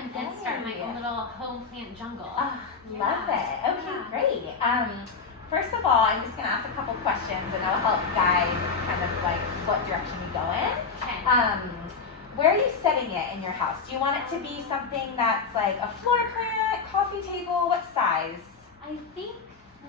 a head start in my own little home plant jungle. Love it. Okay, great. First of all, I'm just gonna ask a couple questions and it'll help guide kind of like what direction you go in. Okay. Where are you setting it in your house? Do you want it to be something that's like a floor plant, coffee table? What size? I think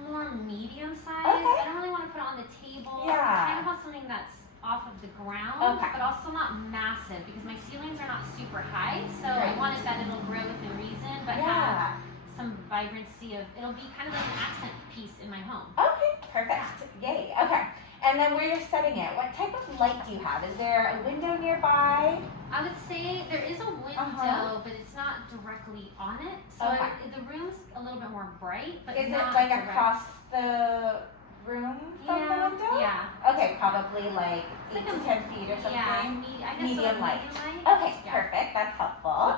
more medium size. Okay. I don't really want to put it on the table. Yeah. I kind of want something that's off of the ground, Okay. but also not massive because my ceilings are not super high. So I wanted that it'll grow within reason, but have some vibrancy of, it'll be kind of like an accent piece in my home. Okay, perfect. Yay. Okay. And then where you're setting it, what type of light do you have? Is there a window nearby? I would say there is a window, but it's not directly on it. So the room's a little bit more bright, but is not it like direct. Across the room from the window? Yeah. Okay, probably like 8 to 10 feet or something. Yeah, I guess medium light. Okay, perfect. That's helpful.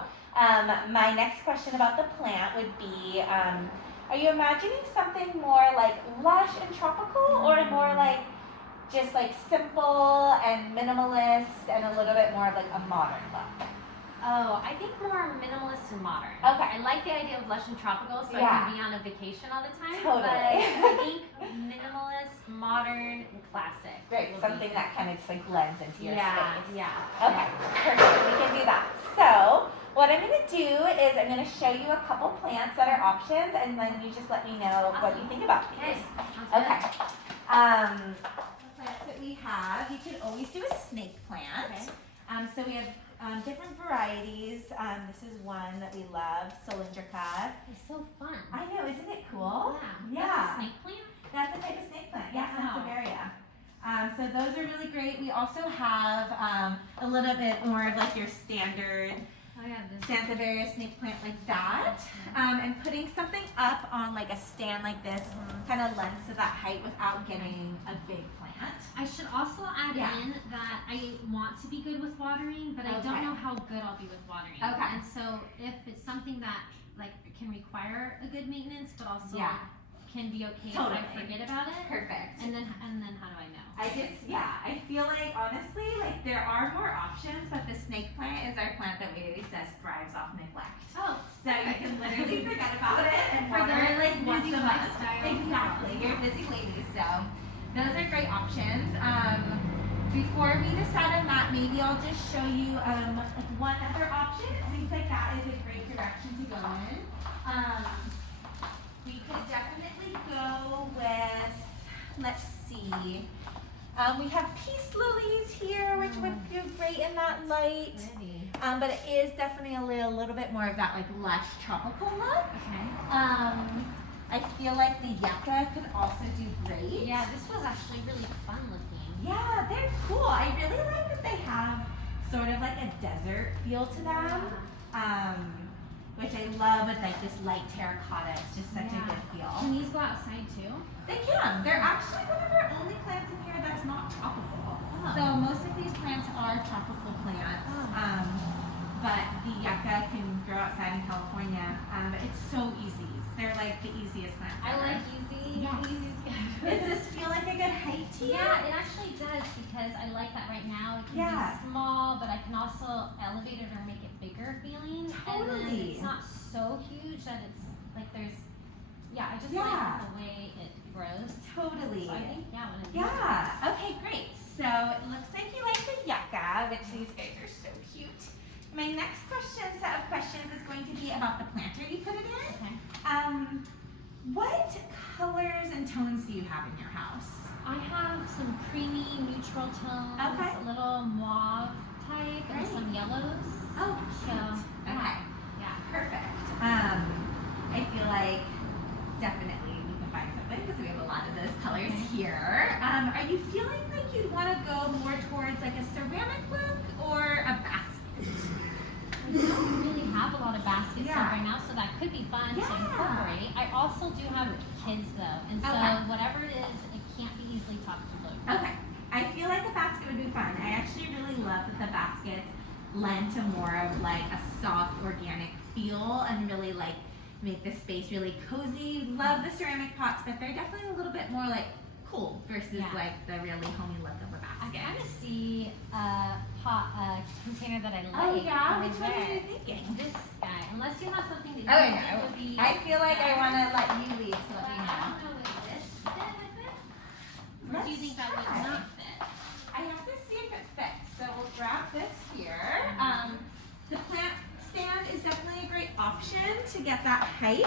My next question about the plant would be, are you imagining something more like lush and tropical, or more like just like simple and minimalist and a little bit more of like a modern look? Oh, I think more minimalist and modern. Okay. I like the idea of lush and tropical, so I can be on a vacation all the time. Totally. But I think minimalist, modern, and classic. Great, something that kind of just like blends into your space. Yeah. Okay, perfect. We can do that. So what I'm going to do is I'm going to show you a couple plants that are options, and then you just let me know what you think about these. Okay. Plants that we have, you could always do a snake plant. Okay. So we have different varieties. This is one that we love, cylindrica. It's so fun. I know, isn't it cool? Yeah. That's a snake plant? That's a type of snake plant. Yes, Wow. Sansevieria. So those are really great. We also have a little bit more of like your standard Sansevieria snake plant like that. And putting something up on like a stand like this kind of lends to that height without getting a big plant. I should also add in that I want to be good with watering, but I don't know how good I'll be with watering. Okay. And so if it's something that like can require a good maintenance, but also can be okay if I forget about it. Perfect. And then how do I know? I feel like honestly, like there are more options, but the snake plant is our plant that we always says thrives off neglect. Oh, so you can literally forget about it and for water it like once busy a month. lifestyle. Exactly, you're busy ladies, so those are great options. Before we decide on that, maybe I'll just show you like one other option. It seems like that is a great direction to go in. We could definitely go with, let's see. We have peace lilies here, which would do great in that light. But it is definitely a little bit more of that like lush tropical look. Okay. I feel like the yucca could also do great. Yeah, this was actually really fun looking. Yeah, they're cool. I really like that they have sort of like a desert feel to them. Which I love with like this light terracotta. It's just such a good feel. Can these go outside too? They can. They're actually one of our only plants in here that's not tropical. So most of these plants are tropical plants. But the yucca can grow outside in California. It's so easy. They're like the easiest plants. I like easy. Yes. Easy. Does this feel like a good height to you? Yeah, it actually does because I like that right now. It can be small, but I can also elevate it or make it bigger feeling. Totally. And then it's not so huge that it's like there's, I just like the way it grows. Totally. So I think, one of these. Okay, great. So it looks like you like the yucca, which these guys are so cute. My next set of questions is going to be about the planter you put it in. Okay. What colors and tones do you have in your house? I have some creamy neutral tones, a little mauve type, and some yellows. Oh, cute. Okay. Yeah. Perfect. I feel like definitely we can find something because we have a lot of those colors here. Are you feeling like you'd want to go more towards like a ceramic look or a basket? We don't really have a lot of baskets right now, so that could be fun to incorporate. I also do have kids though, and so whatever it is, it can't be easily topped to look. Okay. I feel like a basket would be fun. I actually really love that the baskets lend to more of like a soft organic feel and really like make the space really cozy. Love the ceramic pots, but they're definitely a little bit more like cool versus like the really homey look of a basket. I kind of see a container that I like. Oh yeah, which one are you thinking? This guy. I unless you have something that you Okay, think would be. I feel like I want to let you lead to let But me I know. don't know if this fit with it. Or do you Let's think that would try. not fit? I have to see if it fits. So we'll grab this here. The plant stand is definitely a great option to get that height.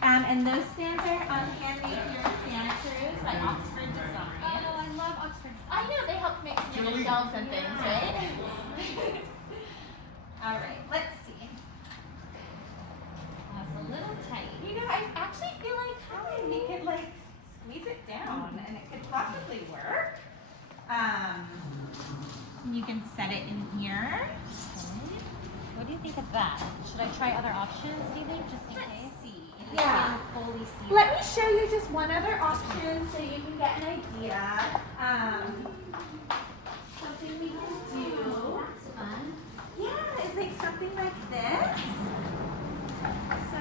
And those stands are handmade here in Santa Cruz by Oxford Design. Oh, I love Oxford. I know, they help make some of the shelves and things, right? All right, let's see. That's a little tight. You know, I actually feel like we could like squeeze it down and it could possibly work. You can set it in here. Okay. What do you think of that? Should I try other options, do you think, just in case? Yeah. Can't fully see Let it. me show you just one other option so you can get an idea. Something we can do. That's fun. Yeah, it's like something like this. So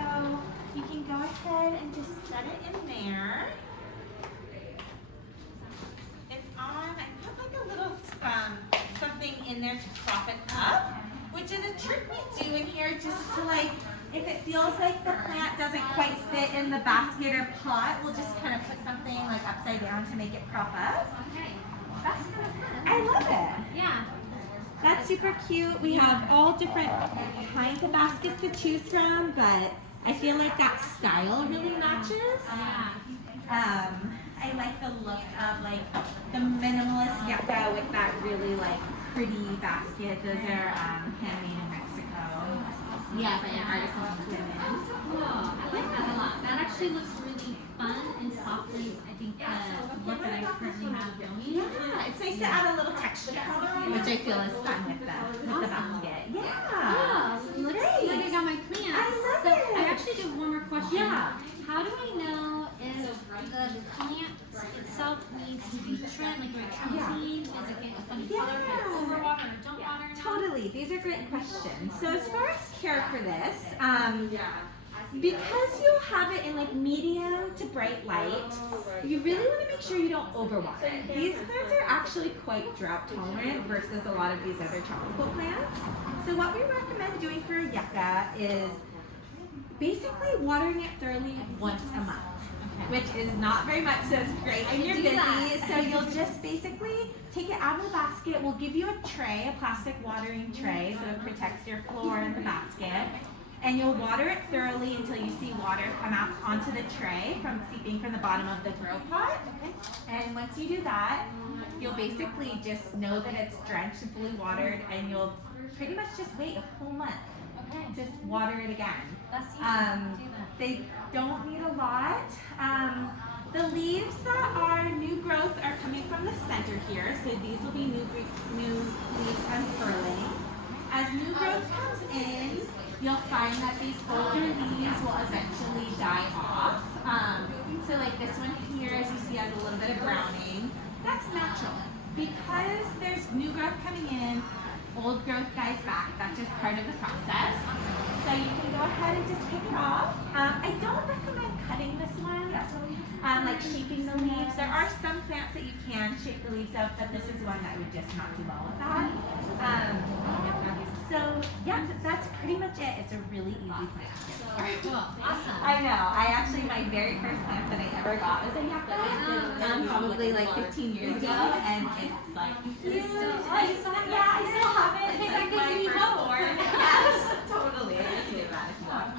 you can go ahead and just set it in there. It's on, I put like a little something in there to prop it up, which is a trick we do in here just to like, if it feels like the plant doesn't quite fit in the basket or pot, we'll just kind of put something like upside down to make it prop up. Okay. That's kind of fun. I love it. Yeah. That's super cute. We have all different kinds of baskets to choose from, but I feel like that style really matches. Yeah. I like the look of like the minimalist yucca with that really like pretty basket. Those are handmade in Mexico. Yeah, by an artisan women. Cool. I like that a lot. That actually looks really fun and softly, I think, the look that I currently have going. Yeah, it's nice to add a little texture, which I feel is fun with the basket. Yeah. Oh, looks like I got my plants. I love so it. I actually do have one more question. Yeah. How do I know if the plant itself needs to be trimmed? Like, do I trim the leaves? Is it getting a funny color? Do I overwater or don't water? Totally. These are great questions. So as far as care for this, because you'll have it in like medium to bright light, you really want to make sure you don't overwater it. These plants are actually quite drought tolerant versus a lot of these other tropical plants. So what we recommend doing for yucca is basically watering it thoroughly once a month. Which is not very much, so it's great when you're busy. So you'll just basically take it out of the basket. We'll give you a tray, a plastic watering tray, so it protects your floor and the basket. And you'll water it thoroughly until you see water come out onto the tray from seeping from the bottom of the grow pot. And once you do that, you'll basically just know that it's drenched and fully watered, and you'll pretty much just wait a whole month. Okay. Just water it again. That's easy to do that. They don't need a lot. The leaves that are new growth are coming from the center here, so these will be new leaves unfurling. As new growth comes in, you'll find that these older leaves will eventually die off. So like this one here, as you see, has a little bit of browning. That's natural. Because there's new growth coming in, old growth dies back. That's just part of the process. So you can go ahead and just take it off. I don't recommend cutting this one, like shaping the leaves. There are some plants that you can shape the leaves of, but this is one that would just not do well with that. So yeah, that's pretty much it. It's a really easy plant. Cool. Awesome. I know. My very first plant that I ever got was a yucca, probably like 15 years ago, and it's like, I still have it. It's like my first born. Yes, totally. Let's do that if you want.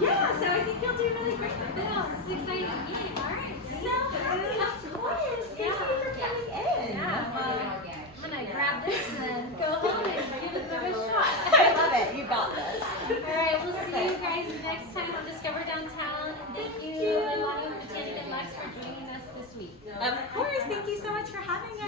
Yeah, so I think you'll do really great with this. This is exciting. Yay. All right. So happy, of course. Thank you for coming in. Yeah, well, I'm going to grab this and then go home and give it a shot. I love it. You got this. All right, we'll see you guys next time on Discover Downtown. Thank you, Leilani with Botanic and Luxe, for joining us this week. Of course. Thank you so much for having us.